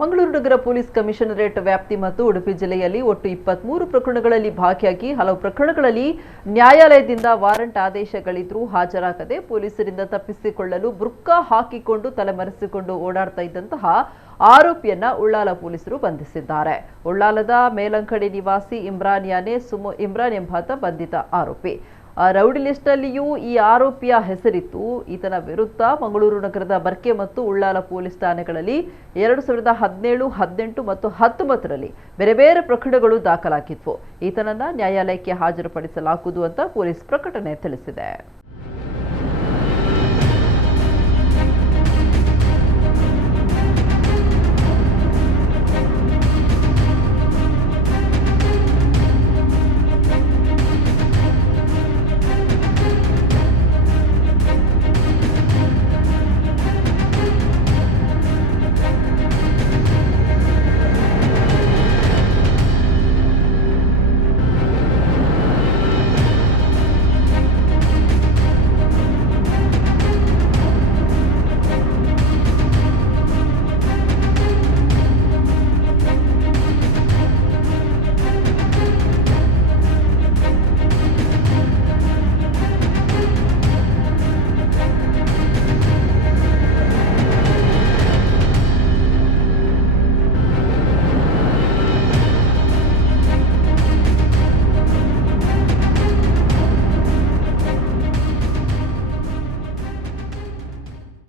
ಮಂಗಳೂರು ನಗರ police commissionerate ವ್ಯಾಪ್ತಿ ಮತ್ತು ಉಡುಪಿ ಜಿಲ್ಲೆಯಲ್ಲಿ ಒಟ್ಟು 23 ಪ್ರಕರಣಗಳಲ್ಲಿ ಭಾಗಿಯಾಗಿ ಹಲವು ಪ್ರಕರಣಗಳಲ್ಲಿ ನ್ಯಾಯಾಲಯದಿಂದ ವಾರಂಟ್ ಆದೇಶಗಳಿದ್ರೂ ಹಾಜರಾಗದೆ ಪೊಲೀಸರಿಂದ ತಪ್ಪಿಸಿಕೊಳ್ಳಲು ಬುರ್ಕಾ ಹಾಕಿಕೊಂಡು ತಲೆಮರೆಸಿಕೊಂಡು ಓಡಾಡ್ತಾ ಇದ್ದಂತಹ ಆರೋಪಿಯನ್ನ ಉಳ್ಳಾಲ ಪೊಲೀಸರು ಬಂಧಿಸಿದ್ದಾರೆ. ಉಳ್ಳಾಲದ ಮೇಲಂಕಡಿ ನಿವಾಸಿ ಇಮ್ರಾನ್ ಎಂಬಾತ ಬಂಧಿತ ಆರೋಪಿ. ರೌಡಿ ಲಿಸ್ಟ್ನಲ್ಲಿಯೂ ಈ ಆರೋಪಿಯ ಹೆಸರಿತ್ತು. ಈತನ ವಿರುದ್ಧ ಮಂಗಳೂರು ನಗರದ ಬರ್ಕೆ ಮತ್ತು ಉಳ್ಳಾಲ ಪೊಲೀಸ್ ಠಾಣೆಗಳಲ್ಲಿ 2017, 18 ಮತ್ತು 19ರಲ್ಲಿ ಬೇರೆ ಬೇರೆ ಪ್ರಕರಣಗಳು ದಾಖಲಾಗಿದ್ವು. ಈತನನ್ನ ನ್ಯಾಯಾಲಯಕ್ಕೆ ಹಾಜರುಪಡಿಸಲಾಗುವುದು ಅಂತ ಪೊಲೀಸ್ ಪ್ರಕಟಣೆ ತಿಳಿಸಿದೆ.